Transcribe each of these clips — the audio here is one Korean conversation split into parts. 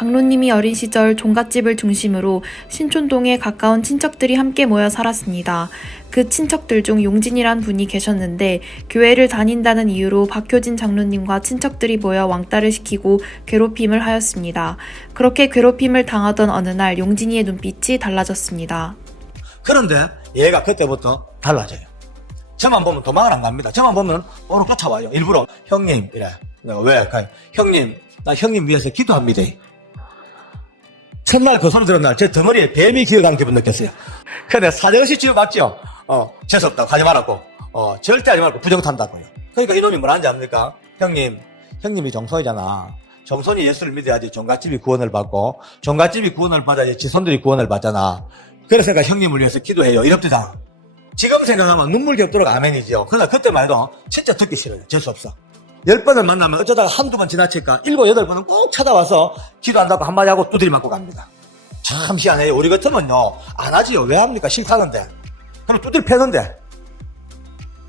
장로님이 어린 시절 종갓집을 중심으로 신촌동에 가까운 친척들이 함께 모여 살았습니다. 그 친척들 중 용진이란 분이 계셨는데 교회를 다닌다는 이유로 박효진 장로님과 친척들이 모여 왕따를 시키고 괴롭힘을 하였습니다. 그렇게 괴롭힘을 당하던 어느 날 용진이의 눈빛이 달라졌습니다. 그런데 얘가 그때부터 달라져요. 저만 보면 도망을 안 갑니다. 저만 보면 오로 쫓아와요. 일부러 형님 이래. 내가 왜? 형님, 나 형님 위해서 기도합니다. 첫날 그 소리 들은 날 제 덩어리에 뱀이 기어가는 기분 느꼈어요. 근데 사정시 지어봤죠? 재수없다고 하지 말라고. 절대 하지 말고 부정탄다고요. 그러니까 이놈이 뭐라는지 압니까? 형님이 정손이잖아. 정손이 예수를 믿어야지 종갓집이 구원을 받고, 종갓집이 구원을 받아야지 지손들이 구원을 받잖아. 그래서 내가 형님을 위해서 기도해요. 이럽니다. 지금 생각하면 눈물 겹도록 아멘이죠. 그러나 그때 말도 진짜 듣기 싫어요. 재수없어. 10번을 만나면 어쩌다가 한두 번 지나칠까 7, 8번은 꼭 찾아와서 기도한다고 한마디 하고 두드리 맞고 갑니다. 참 희한해요. 우리 같으면요 안 하지요. 왜 합니까? 싫다는데. 그럼 두드리 패는데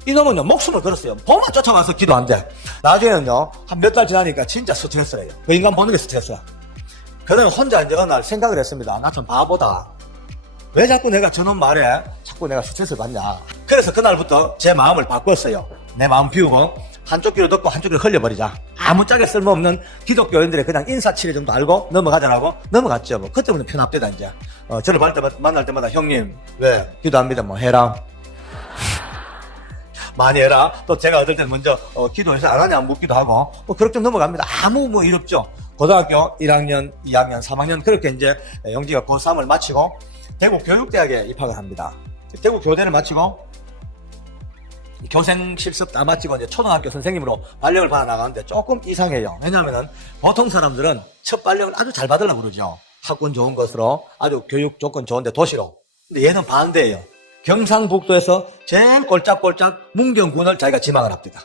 이놈은요 목숨을 걸었어요. 보면 쫓아와서 기도한대. 나중에는요 한 몇 달 지나니까 진짜 스트레스래요. 그 인간 보는 게 스트레스야. 그러면 혼자 이제 어느 날 생각을 했습니다. 나 좀 바보다. 왜 자꾸 내가 저놈 말에 자꾸 내가 스트레스를 받냐. 그래서 그날부터 제 마음을 바꿨어요. 내 마음 비우고 한쪽 귀로 듣고 한쪽 귀로 흘려버리자. 아무짝에 쓸모없는 기독교인들의 그냥 인사치레 정도 알고 넘어가자라고 넘어갔죠. 뭐 그때부터 편합되다 이제. 저를 만날 때마다 형님 왜 기도합니다 뭐 해라. 많이 해라. 또 제가 어떨 때는 먼저 기도해서 안 하냐 묻기도 하고 뭐 그렇게 넘어갑니다. 아무 뭐 일 없죠. 고등학교 1학년, 2학년, 3학년 그렇게 이제 영지가 고3을 마치고 대구 교육대학에 입학을 합니다. 대구 교대를 마치고 교생 실습 다 마치고 이제 초등학교 선생님으로 발령을 받아 나가는데 조금 이상해요. 왜냐하면은 보통 사람들은 첫 발령을 아주 잘 받으려고 그러죠. 학군 좋은 것으로 아주 교육 조건 좋은데 도시로. 근데 얘는 반대예요. 경상북도에서 제일 꼴짝꼴짝 문경군을 자기가 지망을 합니다.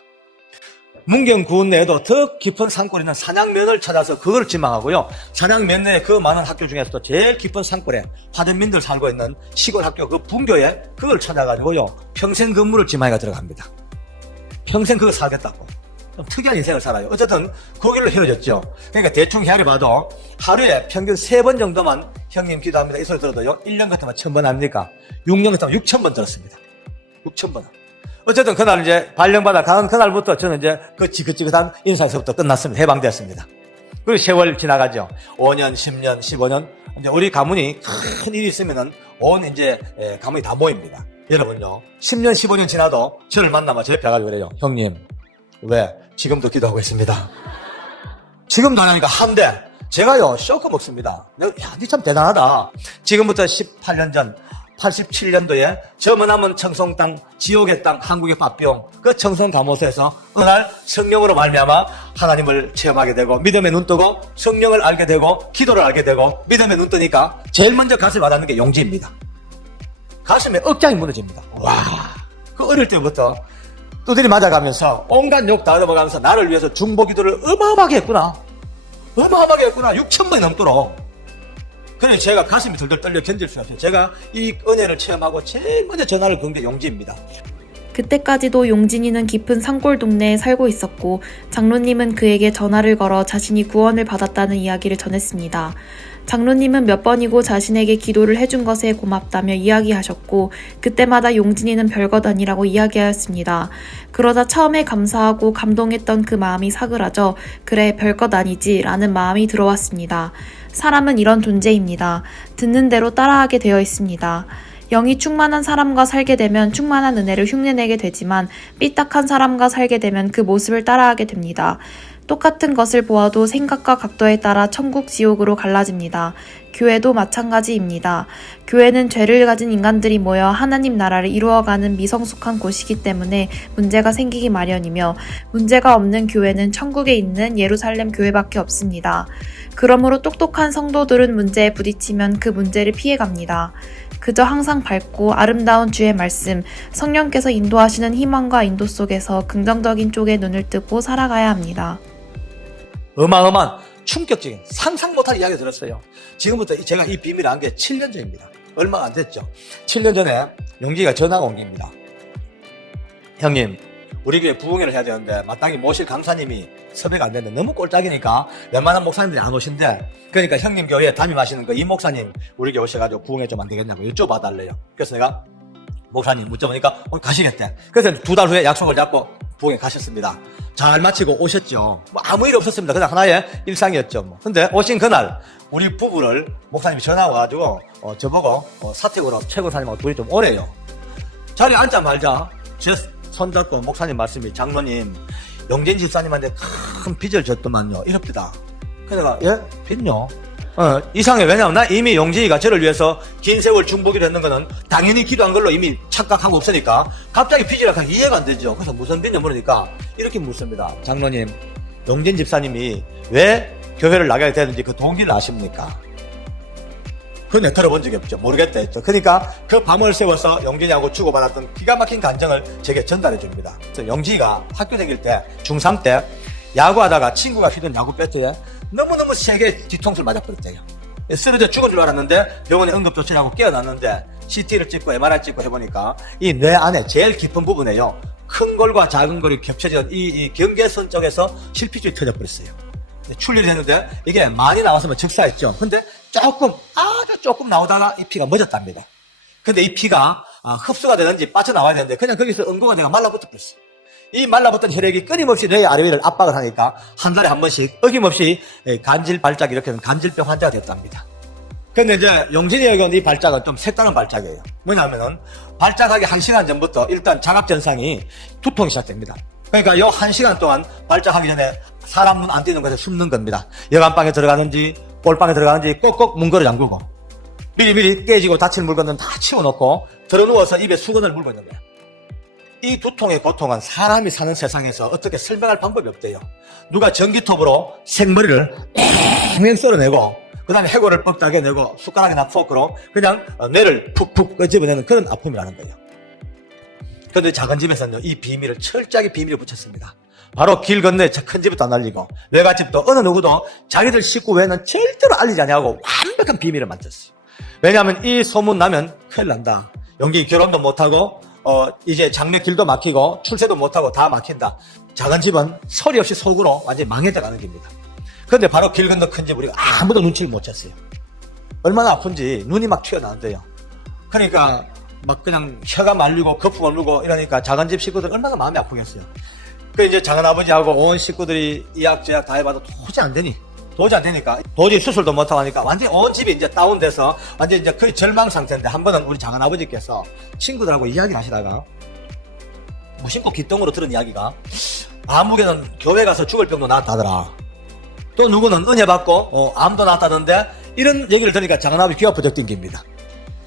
문경군 내에도 더 깊은 산골에 있는 산양면을 찾아서 그걸 지망하고요. 산양면 내에 그 많은 학교 중에서도 제일 깊은 산골에 화전민들 살고 있는 시골 학교 그 분교에 그걸 찾아가지고요. 평생 근무를 지망해가 들어갑니다. 평생 그거 살겠다고. 좀 특이한 인생을 살아요. 어쨌든 그 길로 헤어졌죠. 그러니까 대충 헤아려봐도 하루에 평균 3번 정도만 형님 기도합니다. 이 소리 들어도요. 1년 같으면 1000번 합니까? 6년 같으면 6000번 들었습니다. 6000번. 어쨌든 그날 이제 발령받아 가는 그날부터 저는 이제 그 지긋지긋한 인사에서부터 끝났습니다. 해방되었습니다. 그리고 세월 지나가죠. 5년, 10년, 15년. 이제 우리 가문이 큰 일이 있으면은 온 이제 가문이 다 모입니다. 여러분요. 10년, 15년 지나도 저를 만나면 제 옆에 가지고 그래요. 형님, 왜? 지금도 기도하고 있습니다. 지금도 하냐니까 한데 제가요 쇼크 먹습니다. 야, 니 참 대단하다. 지금부터 18년 전 87년도에 저 머나먼 청송 땅, 지옥의 땅, 한국의 밥병 그 청송 감옥에서 어느 날 성령으로 말미암아 하나님을 체험하게 되고 믿음의 눈 뜨고 성령을 알게 되고 기도를 알게 되고 믿음의 눈 뜨니까 제일 먼저 가슴에 와닿는 게 용지입니다. 가슴에 억장이 무너집니다. 와, 그 어릴 때부터 두드리 맞아가면서 온갖 욕 다 넘어가면서 나를 위해서 중보기도를 어마어마하게 했구나. 어마어마하게 했구나. 6000번이 넘도록. 그래서 제가 가슴이 덜덜 떨려 견딜 수 없어요. 제가 이 은혜를 체험하고 제일 먼저 전화를 건 게 용지입니다. 그때까지도 용진이는 깊은 산골 동네에 살고 있었고 장로님은 그에게 전화를 걸어 자신이 구원을 받았다는 이야기를 전했습니다. 장로님은 몇 번이고 자신에게 기도를 해준 것에 고맙다며 이야기하셨고 그때마다 용진이는 별것 아니라고 이야기하였습니다. 그러다 처음에 감사하고 감동했던 그 마음이 사그라져 그래 별것 아니지 라는 마음이 들어왔습니다. 사람은 이런 존재입니다. 듣는 대로 따라하게 되어 있습니다. 영이 충만한 사람과 살게 되면 충만한 은혜를 흉내내게 되지만 삐딱한 사람과 살게 되면 그 모습을 따라하게 됩니다. 똑같은 것을 보아도 생각과 각도에 따라 천국, 지옥으로 갈라집니다. 교회도 마찬가지입니다. 교회는 죄를 가진 인간들이 모여 하나님 나라를 이루어가는 미성숙한 곳이기 때문에 문제가 생기기 마련이며 문제가 없는 교회는 천국에 있는 예루살렘 교회밖에 없습니다. 그러므로 똑똑한 성도들은 문제에 부딪히면 그 문제를 피해갑니다. 그저 항상 밝고 아름다운 주의 말씀, 성령께서 인도하시는 희망과 인도 속에서 긍정적인 쪽에 눈을 뜨고 살아가야 합니다. 어마어마한 충격적인 상상 못할 이야기 들었어요. 지금부터 제가 이 비밀을 안 게 7년 전입니다. 얼마 안 됐죠. 7년 전에 용기가 전화가 온 겁니다. 형님, 우리 교회 부흥회를 해야 되는데 마땅히 모실 강사님이 섭외가 안 되는데 너무 꼴짝이니까 웬만한 목사님들이 안 오신대. 그러니까 형님 교회에 담임하시는 그 이 목사님 우리 교회 오셔가지고 부흥회 좀 안 되겠냐고 여쭤봐달래요. 그래서 내가 목사님 묻자보니까 오늘 가시겠대. 그래서 2달 후에 약속을 잡고 부흥회 가셨습니다. 잘 마치고 오셨죠. 뭐 아무 일 없었습니다. 그냥 하나의 일상이었죠. 뭐. 근데 오신 그날 우리 부부를 목사님이 전화 와가지고 저보고 사택으로 최고사님하고 둘이 좀 오래요. 자리에 앉자마자 제 손잡고 목사님 말씀이 장로님 용진 집사님한테 큰 빚을 졌더만요 이럽니다. 그래서 내가 예? 빚요? 이상해. 왜냐면 나 이미 용진이가 저를 위해서 긴 세월 중보기를 했는 거는 당연히 기도한 걸로 이미 착각하고 없으니까 갑자기 빚이라 이해가 안 되죠. 그래서 무슨 빚냐 물으니까 이렇게 묻습니다. 장로님 용진 집사님이 왜 교회를 나가야 되는지 그 동기를 아십니까? 그건 내가 들어본 적이 없죠. 모르겠다 했죠. 그러니까 그 밤을 새워서 영진이하고 주고받았던 기가 막힌 감정을 제게 전달해 줍니다. 영진이가 학교 다닐 때 중3 때 야구하다가 친구가 휘둔 야구 배트에 너무너무 세게 뒤통수를 맞아버렸대요. 쓰러져 죽은 줄 알았는데 병원에 응급조치하고 깨어났는데 CT를 찍고 MRI 찍고 해보니까 이 뇌 안에 제일 깊은 부분에요. 큰 골과 작은 골이 겹쳐진 이 경계선 쪽에서 실핏줄이 터져버렸어요. 출혈이 했는데 이게 많이 나왔으면 즉사했죠. 근데 아주 조금 나오다가 이 피가 멎었답니다. 근데 이 피가 흡수가 되는지 빠져나와야 되는데 그냥 거기서 응고가 내가 말라붙어 버렸어요. 이 말라붙은 혈액이 끊임없이 뇌 아래 위를 압박을 하니까 한 달에 한 번씩 어김없이 간질 발작 이렇게 하는 간질병 환자가 됐답니다. 근데 이제 용진이에게 온 이 발작은 좀 색다른 발작이에요. 뭐냐면은 발작하기 1시간 전부터 일단 자각전상이 두통이 시작됩니다. 그러니까 요 1시간 동안 발작하기 전에 사람 눈 안 띄는 곳에 숨는 겁니다. 여간방에 들어가는지 꼴방에 들어가는지 꼭꼭 문거를 잠그고 미리미리 깨지고 다칠 물건은 다 치워놓고 들어누워서 입에 수건을 물고 있는 거야. 이 두통의 고통은 사람이 사는 세상에서 어떻게 설명할 방법이 없대요. 누가 전기톱으로 생머리를 맹맹 썰어내고 그 다음에 해골을 뻑다게 내고 숟가락이나 포크로 그냥 뇌를 푹푹 끄집어내는 그런 아픔이라는 거예요. 그런데 작은 집에서는 이 비밀을 철저하게 비밀을 붙였습니다. 바로 길 건너에 큰 집부터 안 알리고 외갓집도 어느 누구도 자기들 식구 외에는 절대로 알리지 않냐고 완벽한 비밀을 만들었어요. 왜냐하면 이 소문 나면 큰일 난다. 용기 결혼도 못하고 이제 장래 길도 막히고 출세도 못하고 다 막힌다. 작은 집은 소리 없이 속으로 완전히 망해져가는 겁니다. 그런데 바로 길 건너 큰 집 우리가 아무도 눈치를 못 챘어요. 얼마나 아픈지 눈이 막 튀어나온대요. 그러니까 막 그냥 혀가 말리고 거품 얼르고 이러니까 작은 집 식구들 얼마나 마음이 아프겠어요. 그 이제 작은아버지하고 온 식구들이 이약저약 다 해봐도 도저히 안 되니까 도저히 수술도 못하고 하니까 완전히 온 집이 이제 다운돼서 완전히 이제 거의 절망 상태인데 한 번은 우리 작은아버지께서 친구들하고 이야기를 하시다가 무심코 귓등으로 들은 이야기가 아무개는 교회 가서 죽을 병도 낫다더라. 또 누구는 은혜 받고 암도 낫다던데 이런 얘기를 들으니까 작은아버지 귀가 부쩍 띵깁니다.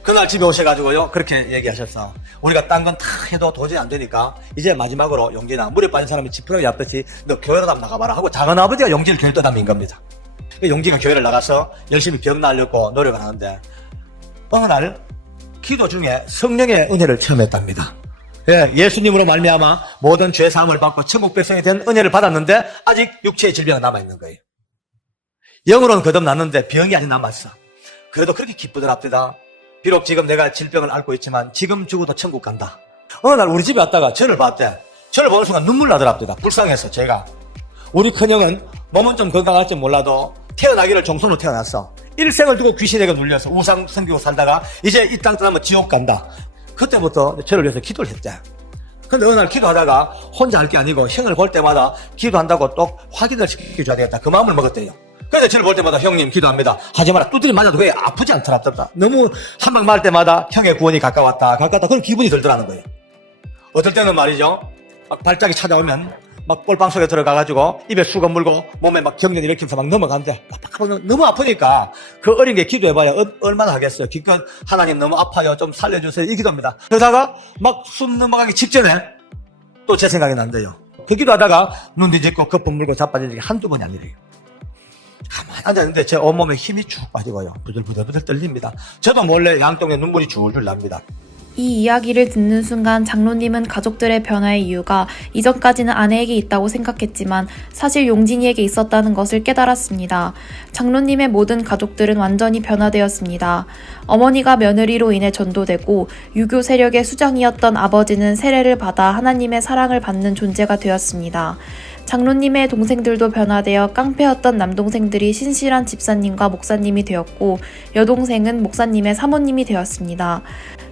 그날 집에 오셔가지고요 그렇게 얘기하셨어. 우리가 딴 건 다 해도 도저히 안 되니까 이제 마지막으로 용진아 물에 빠진 사람이 지푸라기 잡듯이 너 교회로 한번 나가봐라 하고 작은아버지가 용진을 교회 떠담인 겁니다. 용진이가 교회를 나가서 열심히 병 나으려고 노력을 하는데 어느 날 기도 중에 성령의 은혜를 처음 했답니다. 예수님으로 말미암아 모든 죄 사함을 받고 천국 백성이 된 은혜를 받았는데 아직 육체의 질병은 남아있는 거예요. 영으로는 거듭났는데 병이 아직 남았어. 그래도 그렇게 기쁘더랍니다. 비록 지금 내가 질병을 앓고 있지만 지금 죽어도 천국 간다. 어느 날 우리 집에 왔다가 저를 봤대. 저를 보는 순간 눈물 나더랍니다. 불쌍해서 제가. 우리 큰형은 몸은 좀 건강할지 몰라도 태어나기를 종손으로 태어났어. 일생을 두고 귀신에게 눌려서 우상 섬기고 살다가 이제 이 땅 떠나면 지옥 간다. 그때부터 저를 위해서 기도를 했대. 근데 어느 날 기도하다가 혼자 할 게 아니고 형을 볼 때마다 기도한다고 또 확인을 시켜줘야 되겠다. 그 마음을 먹었대요. 그래서 저를 볼 때마다 형님 기도합니다. 하지 마라. 두드려 맞아도 왜 아프지 않더랍니다. 너무 한 방 맞을 때마다 형의 구원이 가까웠다. 그런 기분이 들더라는 거예요. 어떨 때는 말이죠. 막 발작이 찾아오면 막 꼴방 속에 들어가가지고 입에 수건 물고 몸에 막 경련 일으키면서 막 넘어간대. 너무 아프니까 그 어린 게 기도해봐야 얼마나 하겠어요. 기껏 하나님 너무 아파요. 좀 살려주세요. 이 기도입니다. 그러다가 막 숨 넘어가기 직전에 또 제 생각이 난대요. 그 기도하다가 눈 뒤집고 거품 물고 자빠지는 게 한두 번이 아니래요. 가만히 앉았는데 제 온몸에 힘이 쭉 빠지고요. 부들부들 떨립니다. 저도 몰래 양동에 눈물이 줄줄 납니다. 이 이야기를 듣는 순간 장로님은 가족들의 변화의 이유가 이전까지는 아내에게 있다고 생각했지만 사실 용진이에게 있었다는 것을 깨달았습니다. 장로님의 모든 가족들은 완전히 변화되었습니다. 어머니가 며느리로 인해 전도되고 유교 세력의 수장이었던 아버지는 세례를 받아 하나님의 사랑을 받는 존재가 되었습니다. 장로님의 동생들도 변화되어 깡패였던 남동생들이 신실한 집사님과 목사님이 되었고 여동생은 목사님의 사모님이 되었습니다.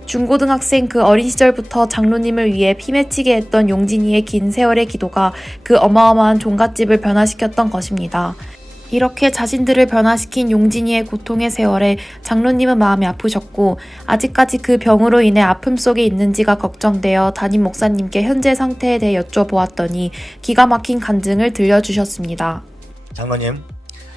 중고등학생 그 어린 시절부터 장로님을 위해 피맺히게 했던 용진이의 긴 세월의 기도가 그 어마어마한 종갓집을 변화시켰던 것입니다. 이렇게 자신들을 변화시킨 용진이의 고통의 세월에 장로님은 마음이 아프셨고 아직까지 그 병으로 인해 아픔 속에 있는지가 걱정되어 담임 목사님께 현재 상태에 대해 여쭤보았더니 기가 막힌 간증을 들려주셨습니다. 장로님,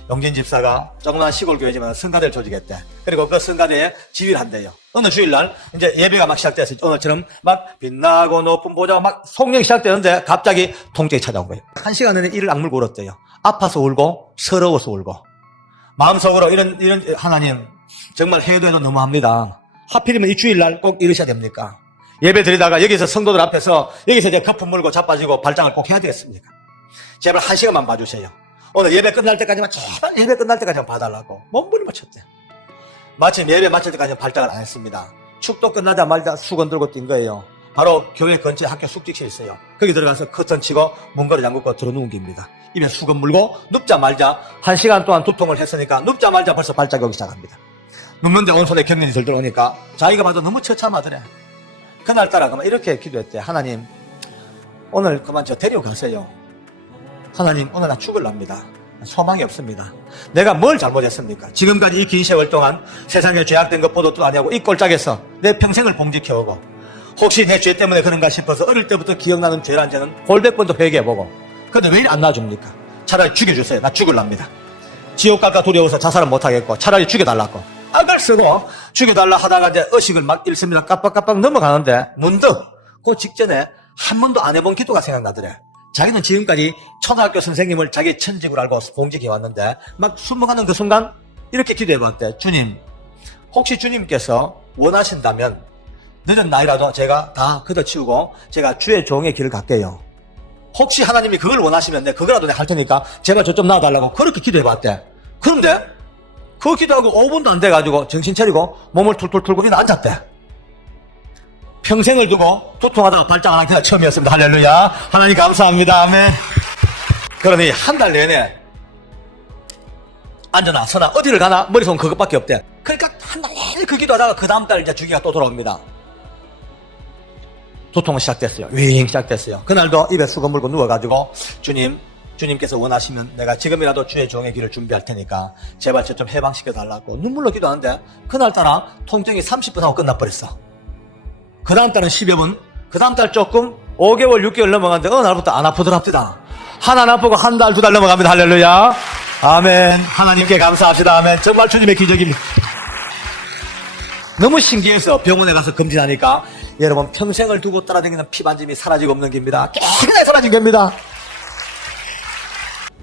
용진 집사가 조그만 시골 교회지만 성가대를 조직했대. 그리고 그 성가대에 지휘를 한대요. 어느 주일날 이제 예배가 막 시작됐어요. 오늘처럼 막 빛나고 높은 보좌가 막 송령이 시작되는데 갑자기 통증이 찾아온 거예요. 1시간 내내 이를 악물고 울었대요. 아파서 울고 서러워서 울고 마음속으로 이런 하나님 정말 해도 해도 너무합니다. 하필이면 이 주일날 꼭 이러셔야 됩니까? 예배 드리다가 여기서 성도들 앞에서 여기서 이제 거품 물고 자빠지고 발장을 꼭 해야 되겠습니까? 제발 1시간만 봐주세요. 오늘 예배 끝날 때까지만 제발 예배 끝날 때까지만 봐달라고 몸부림을 쳤대. 마침 예배 마칠 때까지 발장을 안 했습니다. 축도 끝나자마자 수건 들고 뛴 거예요. 바로 교회 근처에 학교 숙직실 있어요. 거기 들어가서 커튼 치고 문거리 잠그고 들어누운 겁니다. 입에 수건 물고 눕자마자 1시간 동안 두통을 했으니까 눕자마자 벌써 발작이 오기 시작합니다. 눕는데 온손에 경련이 들 들어오니까 자기가 봐도 너무 처참하더래. 그날따라 그만 이렇게 기도했대. 하나님 오늘 그만 저 데려가세요. 하나님 오늘 나 죽을랍니다. 소망이 없습니다. 내가 뭘 잘못했습니까? 지금까지 이 긴 세월 동안 세상에 죄악된 것보다도 아니하고 이 꼴짝에서 내 평생을 봉직해오고 혹시 내 죄 때문에 그런가 싶어서 어릴 때부터 기억나는 죄란 죄는 골백 번도 회개해보고 근데 왜 안 놔줍니까? 차라리 죽여주세요. 나 죽을랍니다. 지옥 갈까 두려워서 자살은 못하겠고 차라리 죽여달라고 악을 쓰고 죽여달라 하다가 이제 의식을 막 잃습니다. 깜빡깜빡 넘어가는데 문득 그 직전에 한 번도 안 해본 기도가 생각나더래. 자기는 지금까지 초등학교 선생님을 자기 천직으로 알고 봉직해왔는데 막 숨어가는 그 순간 이렇게 기도해봤대. 주님, 혹시 주님께서 원하신다면 늦은 나이라도 제가 다 걷어치우고 제가 주의 종의 길을 갈게요. 혹시 하나님이 그걸 원하시면 그거라도 내가 할 테니까 제발 저 좀 놔달라고 그렇게 기도해봤대. 그런데 그 기도하고 5분도 안 돼가지고 정신 차리고 몸을 툴툴 풀고 일어나 앉았대. 평생을 두고 두통하다가 발작 안 한 게 처음이었습니다. 할렐루야. 하나님 감사합니다. 아멘. 그러니 한 달 내내 앉아나 서나 어디를 가나 머릿속은 그것밖에 없대. 그러니까 한 달 내내 그 기도하다가 그 다음 달 이제 주기가 또 돌아옵니다. 두통은 시작됐어요. 윙 시작됐어요. 그날도 입에 수건 물고 누워가지고 주님께서 원하시면 내가 지금이라도 주의 종의 길을 준비할 테니까 제발 저 좀 해방시켜달라고 눈물로 기도하는데 그날따라 통증이 30분 하고 끝나버렸어. 그 다음 달은 10여 분, 그 다음 달 조금 5개월, 6개월 넘어갔는데 어느 날부터 안 아프더랍니다. 하나 안 아프고 한 달, 두 달 넘어갑니다. 할렐루야. 아멘. 하나님께 감사합시다. 아멘. 정말 주님의 기적입니다. 너무 신기해서 병원에 가서 검진하니까 여러분 평생을 두고 따라다니는 피반짐이 사라지고 없는 겁니다. 깨끗하게 사라진 겁니다.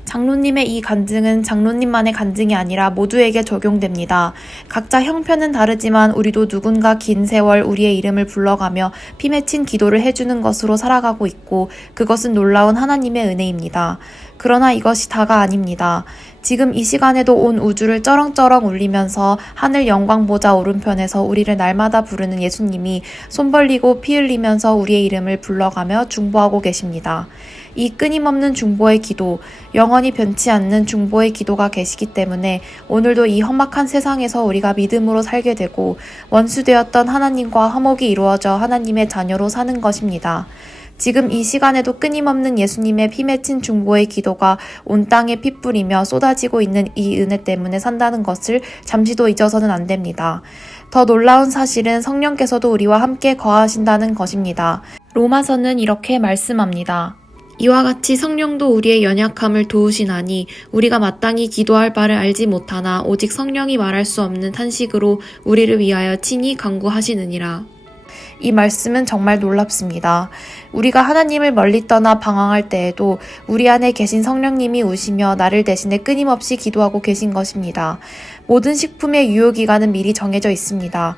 장로님의 이 간증은 장로님만의 간증이 아니라 모두에게 적용됩니다. 각자 형편은 다르지만 우리도 누군가 긴 세월 우리의 이름을 불러가며 피맺힌 기도를 해주는 것으로 살아가고 있고 그것은 놀라운 하나님의 은혜입니다. 그러나 이것이 다가 아닙니다. 지금 이 시간에도 온 우주를 쩌렁쩌렁 울리면서 하늘 영광 보좌 오른편에서 우리를 날마다 부르는 예수님이 손 벌리고 피 흘리면서 우리의 이름을 불러가며 중보하고 계십니다. 이 끊임없는 중보의 기도, 영원히 변치 않는 중보의 기도가 계시기 때문에 오늘도 이 험악한 세상에서 우리가 믿음으로 살게 되고 원수되었던 하나님과 화목이 이루어져 하나님의 자녀로 사는 것입니다. 지금 이 시간에도 끊임없는 예수님의 피 맺힌 중보의 기도가 온 땅에 핏불이며 쏟아지고 있는 이 은혜 때문에 산다는 것을 잠시도 잊어서는 안 됩니다. 더 놀라운 사실은 성령께서도 우리와 함께 거하신다는 것입니다. 로마서는 이렇게 말씀합니다. 이와 같이 성령도 우리의 연약함을 도우시나니 우리가 마땅히 기도할 바를 알지 못하나 오직 성령이 말할 수 없는 탄식으로 우리를 위하여 친히 간구하시느니라. 이 말씀은 정말 놀랍습니다. 우리가 하나님을 멀리 떠나 방황할 때에도 우리 안에 계신 성령님이 우시며 나를 대신해 끊임없이 기도하고 계신 것입니다. 모든 식품의 유효기간은 미리 정해져 있습니다.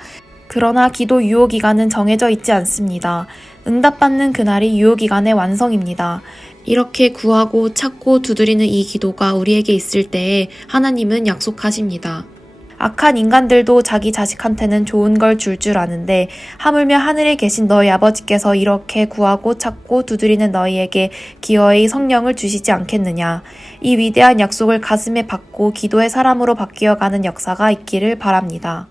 그러나 기도 유효기간은 정해져 있지 않습니다. 응답받는 그날이 유효기간의 완성입니다. 이렇게 구하고 찾고 두드리는 이 기도가 우리에게 있을 때에 하나님은 약속하십니다. 악한 인간들도 자기 자식한테는 좋은 걸 줄 아는데 하물며 하늘에 계신 너희 아버지께서 이렇게 구하고 찾고 두드리는 너희에게 기어이 성령을 주시지 않겠느냐. 이 위대한 약속을 가슴에 받고 기도의 사람으로 바뀌어가는 역사가 있기를 바랍니다.